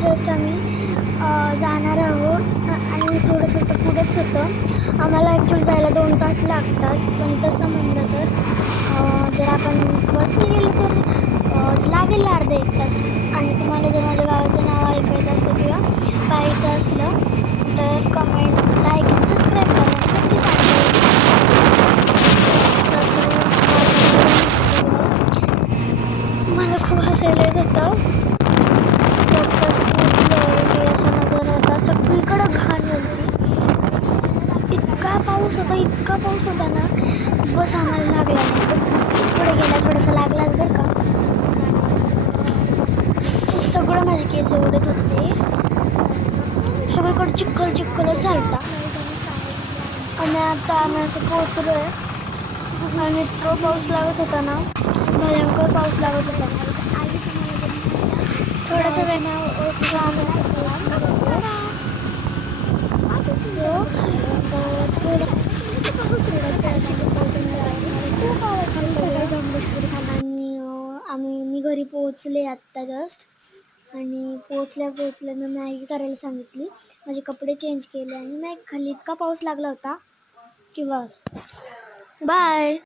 Just आम्ही जाणार आहोत आणि थोडंसं असं पुढंच होतं. आम्हाला ॲक्च्युली जायला 2 तास लागतात, पण तसं म्हणलं तर जर आपण बसने गेलो तर लागेल अर्धा 1 तास. आणि तुम्हाला जर माझ्या गावाचं नाव ऐकायचं असलं किंवा पाहायचं असलं तर कमेंट, लाईक आणि सबस्क्राईब करायला नक्की सांगेल. मला खूप हसायला येत होतं. सगळीकडं घाण होती. इतका पाऊस होता ना, बस आम्हाला लागला नाही. पुढे गेला थोडंसं लागलाच बरं का. सगळं माझे केस उडत होते. सगळीकडे चिखलच चालता. आणि आता आम्ही असं पोहोचलोय आणि इतका पाऊस लागत होता ना, भयंकर पाऊस लागत होता. थोडंसं आणि मी घरी पोहोचले आत्ता जस्ट. आणि पोहोचल्या मी मॅगी करायला सांगितली, माझे कपडे चेंज केले आणि मॅगी खाल्ली. इतका पाऊस लागला होता की बस. बाय.